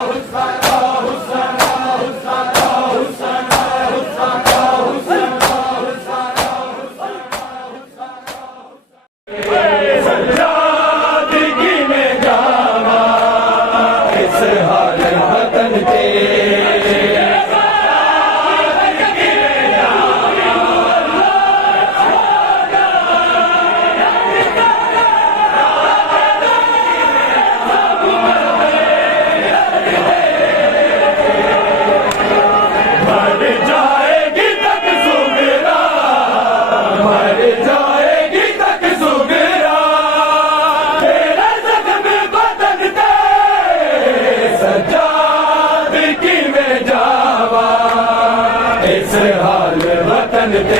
इस हाल वतन ते सजाद की में जावा, इस हाल वतन ते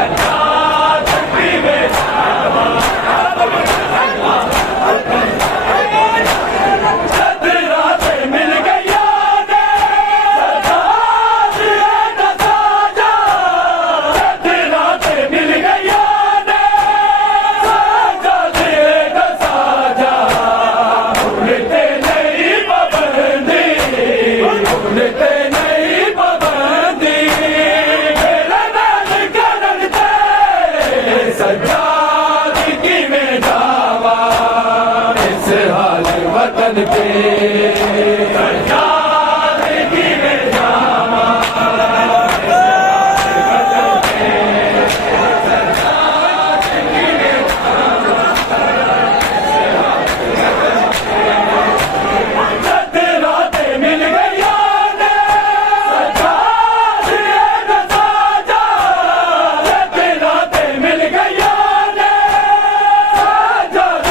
सजाद की में जावा। जद रात मिल गई याद सजाद न साजा, जद रात मिल गई याद सजाद न साजा। भूलते नहीं पाबंदी, भूलते नहीं पाबंदी, मेरा नाम करन ते सजाद की में जावा। इस हाल वतन पे सजाद की में जावा, जद रात मिल गई याद सजाद न साजा, जद रात मिल गई याद सजाद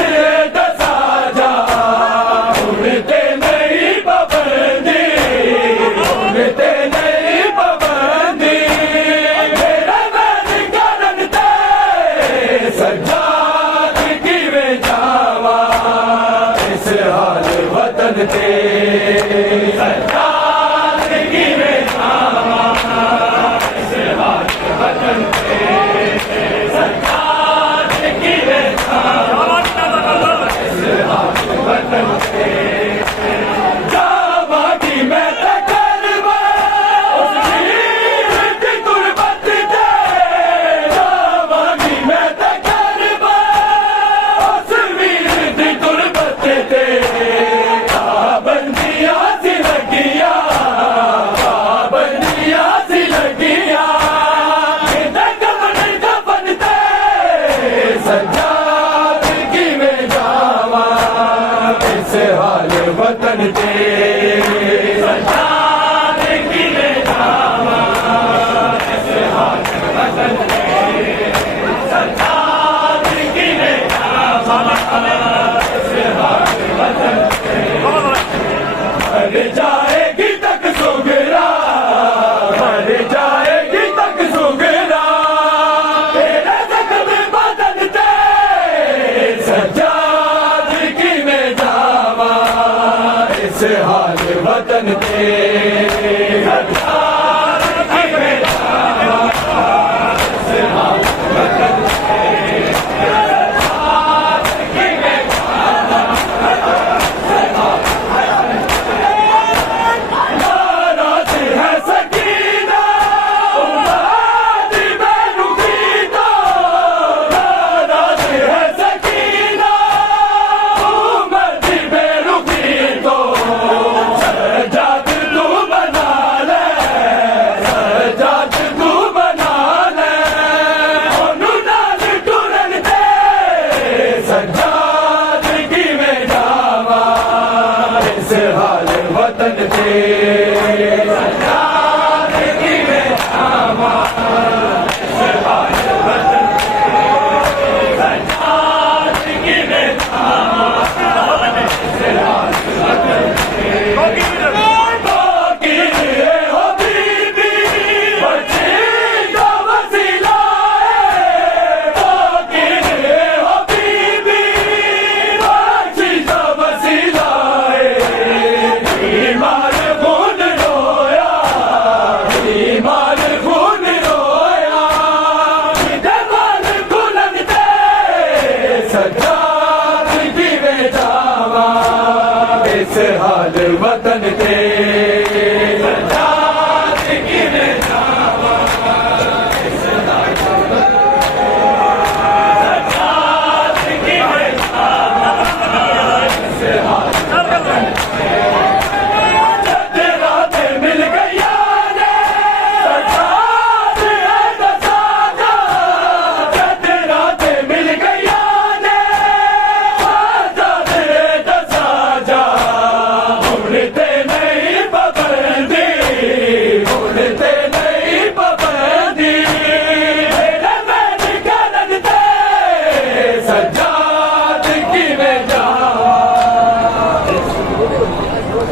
न साजा। भूलते नहीं पाबंदी, भूलते नहीं पाबंदी, मेरा नाम करन ते सजाद की में जावा। इस हाल वतन ते सजाद की में जावा, इस हाल वतन ते सजाद की में जावा, इस हाल वतन ते जावा की मैं तकरबा उस वीर की गुरबत ते, जावा की मैं तकरबा उस वीर की गुरबत ते। पाबंदियां सी लगिया, पाबंदियां सी लगिया, कफन ते सजाद की में जावा। इस हाल वतन ते